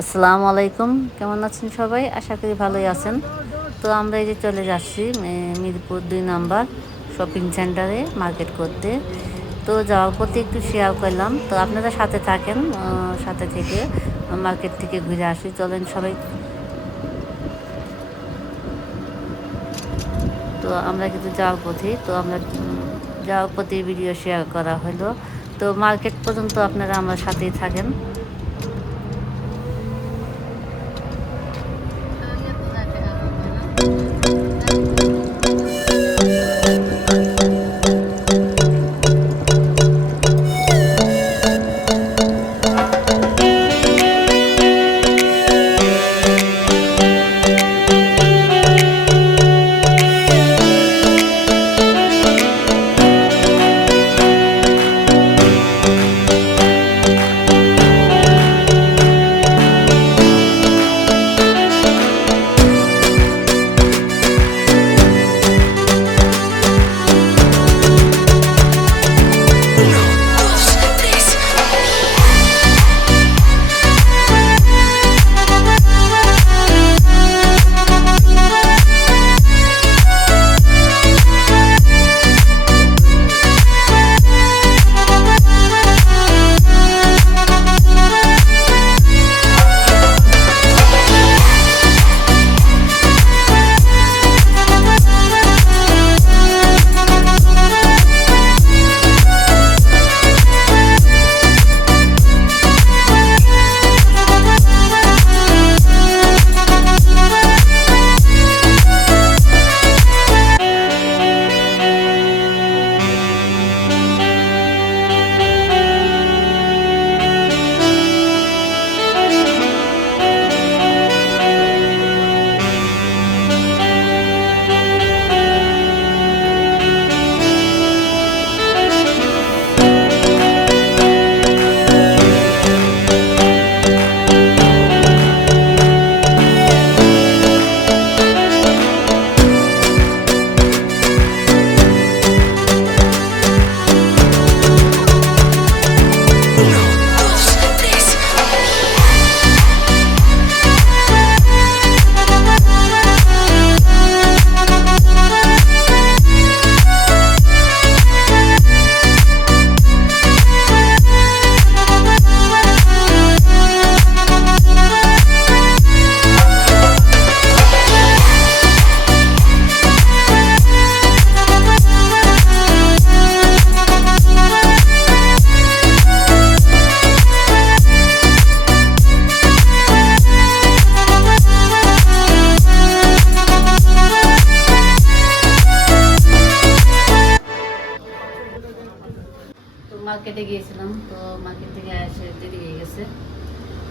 আসসালামু আলাইকুম, কেমন আছেন সবাই? আশা করি ভালোই আছেন। তো আমরা এই যে চলে যাচ্ছি মিরপুর 2 নাম্বার শপিং সেন্টারে মার্কেট করতে। তো যাওয়ার পথে একটু শেয়ার করলাম, তো আপনারা সাথে থাকেন, সাথে থেকে মার্কেট থেকে ঘুরে আসি। চলেন সবাই। তো আমরা কিন্তু যাওয়ার পথে, তো আমরা যাওয়ার পথে ভিডিও শেয়ার করা হলো। তো মার্কেট পর্যন্ত আপনারা আমার সাথেই থাকেন। তো মার্কেটে গিয়েছিলাম, তো মার্কেট থেকে এসে দেরি হয়ে গেছে।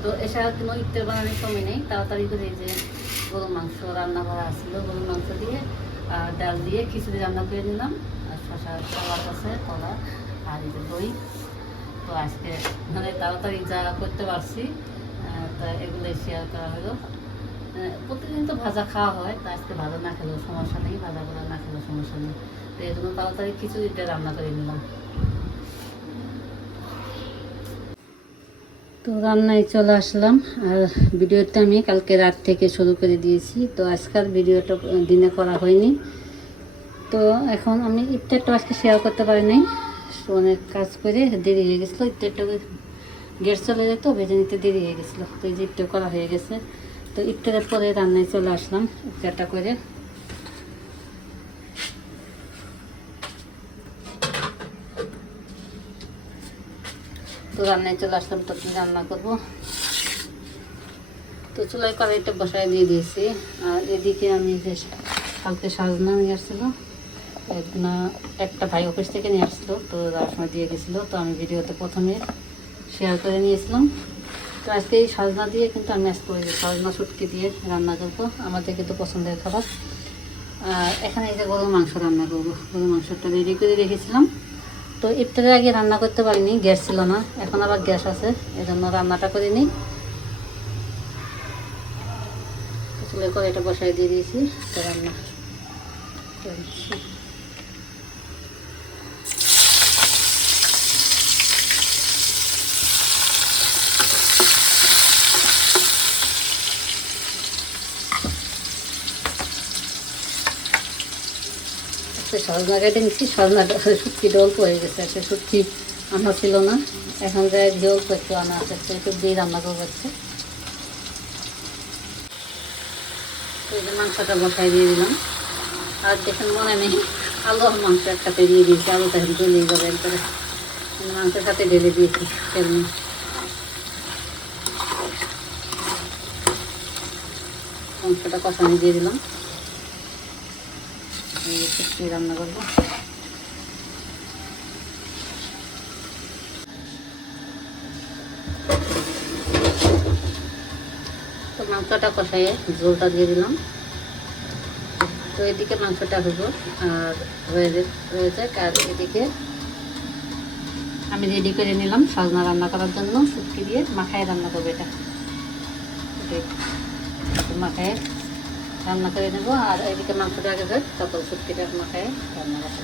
তো এসে আর কোনো ইফতার বানানোর সময় নেই, তাড়াতাড়ি করে এই যে গরুর মাংস রান্না করা আসছিলো, গরুর মাংস দিয়ে আর ডাল দিয়ে খিচুড়ি রান্না করে নিলাম, আর শশা সালাদ আছে, কলা আর এই যে দই। তো আজকে মানে তাড়াতাড়ি যা করতে পারছি তা এগুলোই শেয়ার করা হলো। প্রতিদিন তো ভাজা খাওয়া হয়, তা আজকে ভাজা না খেলেও সমস্যা নেই, ভাজা করা না খেলেও সমস্যা নেই। তো এই জন্য তাড়াতাড়ি খিচুড়িটা রান্না করে নিলাম। তো রান্নায় চলে আসলাম, আর ভিডিওটা আমি কালকে রাত থেকে শুরু করে দিয়েছি। তো আজকাল ভিডিওটা দিনে করা হয়নি। তো এখন আমি ইফতারটা আজকে শেয়ার করতে পারি নাই, অনেক কাজ করে দেরি হয়ে গেছিলো। ইফতারটা গ্যাস চলে যেত, ভেজে নিতে দেরি হয়ে গেছিলো। তো এই যে ইফতার করা হয়ে গেছে। তো ইফতারের পরে রান্নায় চলে আসলাম ইফতারটা করে। তো রান্নায় চলে আসলাম, তো কি রান্না করবো। তো চুলায় কড়াইটা বসায় দিয়ে দিয়েছি। আর এদিকে আমি যে কালকে সাজনা নিয়ে আসছিলো, একটা ভাই অফিস থেকে নিয়ে আসছিলো, তো যাওয়ার সময় দিয়ে গেছিলো। তো আমি ভিডিওতে প্রথমে শেয়ার করে নিয়েছিলাম। তো আজকে এই সাজনা দিয়ে কিন্তু আমি আজকে ওই যে সাজনা শুটকি দিয়ে রান্না করবো, আমাদের কিন্তু পছন্দের খাবার। আর এখানে এই যে গরুর মাংস রান্না করবো, গরুর মাংসটা রেডি করে রেখেছিলাম। তো ইফতারের আগে রান্না করতে পারিনি, গ্যাস ছিল না, এখন আবার গ্যাস আছে, এজন্য রান্নাটা করিনি। চুলের কড়াইটা বসাই দিয়ে দিয়েছি, তো রান্না করছি। তো সজনা কেটে নিচ্ছি, সজনাটা শুটকিটা অল্প হয়ে গেছে, একটা শুটকি আনা ছিল না, এখন যাই ঘি অল্প একটু আনা আছে, একটু দিয়ে রান্না করবো হচ্ছে। তো এই যে মাংসটা বসাই দিয়ে দিলাম, আর দেখেন মনে নেই আলু আর মাংস একসাথে দিয়ে দিয়েছি, আলুটা গলিয়ে যাবে একবারে, মাংসের সাথে ঢেলে দিয়েছি তেল নিয়ে। মাংসটা কষানি দিয়ে দিলাম, শুটকি রান্না করবো। তো মাংসটা কষাইয়ে ঝোলটা দিয়ে দিলাম। তো এদিকে মাংসটা হবো আর হয়ে যাক, আর এদিকে আমি রেডি করে নিলাম সজনা রান্না করার জন্য, শুটকি দিয়ে মাখায় রান্না করবো, এটা মাখায় রান্না করে নেবো। আর এদিকে মাংসটা আগে যাক, তারপর শুটকিটা মাখায় রান্না করবো।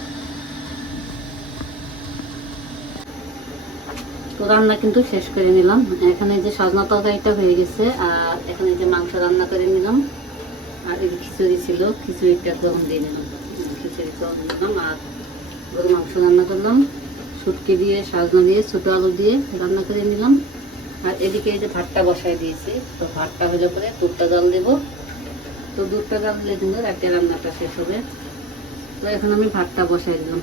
তো রান্না কিন্তু শেষ করে নিলাম, এখানে যে সজনা তরকারিটা হয়ে গেছে, আর এখানে যে মাংস রান্না করে নিলাম, আর এই খিচুড়ি ছিল, খিচুড়িটা গরম দিয়ে নিলাম, খিচুড়ি গরম দিলাম। আর গরু মাংস রান্না করলাম, শুটকি দিয়ে সজনা দিয়ে ছোটো আলু দিয়ে রান্না করে নিলাম। আর এদিকে এই যে ভাতটা বসাই দিয়েছি, তো ভাতটা হলে পরে দুধটা জল দেবো, তো দুধটা জল দিলে কিন্তু রাতে রান্নাটা শেষ হবে। তো এখন আমি ভাতটা বসাই দিলাম।